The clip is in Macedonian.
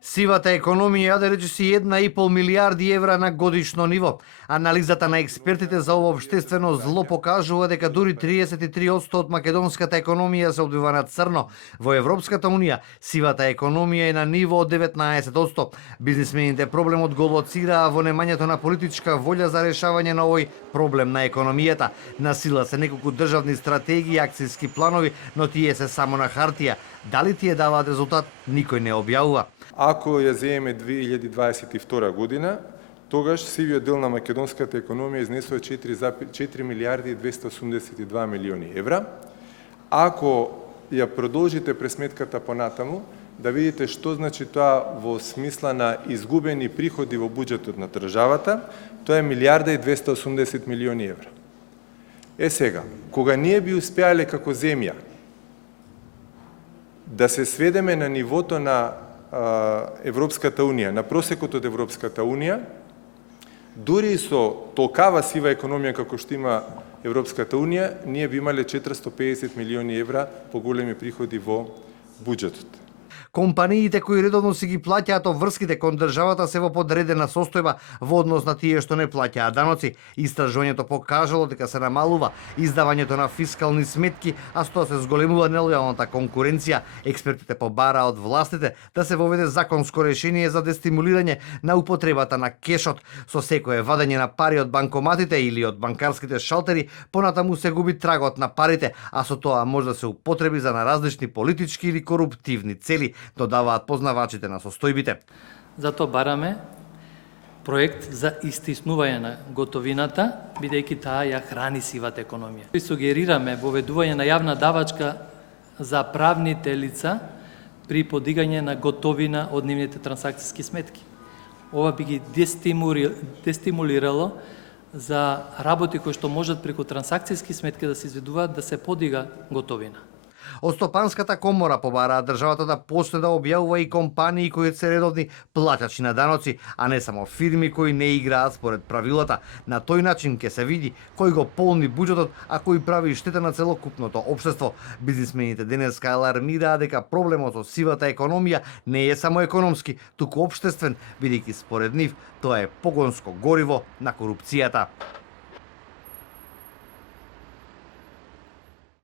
Сивата економија јаде речиси 1,5 милијарди евра на годишно ниво. Анализата на експертите за ово општествено зло покажува дека дури 33% од македонската економија се одбива на црно. Во Европската унија сивата економија е на ниво од 19%. Бизнисмените проблемот го лоцираа во немањето на политичка волја за решавање на овој проблем на економијата. На сила се неколку државни стратегии и акцијски планови, но тие се само на хартија. Дали тие даваат резултат, никој не објавува. Ако ја земеме 2022 година, тогаш сивиот дел на македонската економија изнесува 4 милијарди и 282 милиони евра. Ако ја продолжите пресметката понатаму, да видите што значи тоа во смисла на изгубени приходи во буџетот на државата, тоа е милијарда и 280 милиони евра. Сега, кога ние би успеале како земја да се сведеме на нивото на Европската Унија, на просекот од Европската Унија, дури со толкава сива економија како што има Европската Унија, ние би имале 450 милиони евра поголеми приходи во буџетот. Компаниите кои редовно си ги плаќаат обврските кон државата се во подредена состојба во однос на тие што не плаќаат даноци. Истражувањето покажало дека се намалува издавањето на фискални сметки, а со тоа се зголемува нелојалната конкуренција. Експертите побараа од властите да се воведе законско решение за дестимулирање на употребата на кешот. Со секое вадење на пари од банкоматите или од банкарските шалтери, понатаму се губи трагот на парите, а со тоа може да се употреби за на различни политички или коруптивни цели, додаваат познавачите на состојбите. Затоа бараме проект за истиснување на готовината, бидејќи таа ја храни сивата економија. Сугерираме воведување на јавна давачка за правните лица при подигање на готовина од нивните трансакцијски сметки. Ова би ги дестимулирало за работи кои што можат преку трансакцијски сметки да се изведуваат да се подига готовина. Од Стопанската комора побараа државата да почне да објавува и компании кои се редовни платачи на даноци, а не само фирми кои не играат според правилата. На тој начин ќе се види кој го полни буџетот, а кој прави штета на целокупното општество. Бизнисмените денеска алармираа дека проблемот со сивата економија не е само економски, туку општествен, бидејќи според нив тоа е погонско гориво на корупцијата.